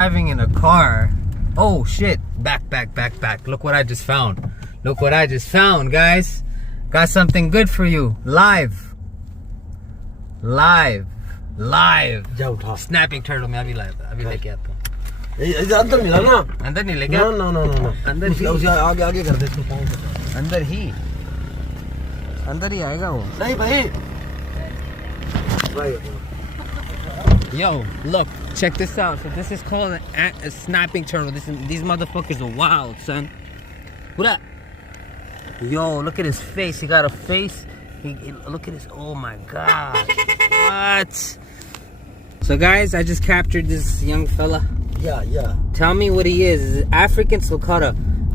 Driving in a car. Oh shit. Back. Look what I just found. Look what I just found, guys. Got something good for you. Live. जा उठा Snapping turtle में अभी लेके आता हूँ. अंदर मिला ना अंदर नहीं लेके ना अंदर ही उसे आगे कर दे इसको पाँव अंदर ही आएगा वो. नहीं भाई Yo, look, check this out. So this is called a snapping turtle. These motherfuckers are wild, son. What up? Yo, look at his face. He got a face. Look at his. Oh my god. What? So guys, I just captured this young fella. Yeah. Tell me what he is. Is it African sulcata?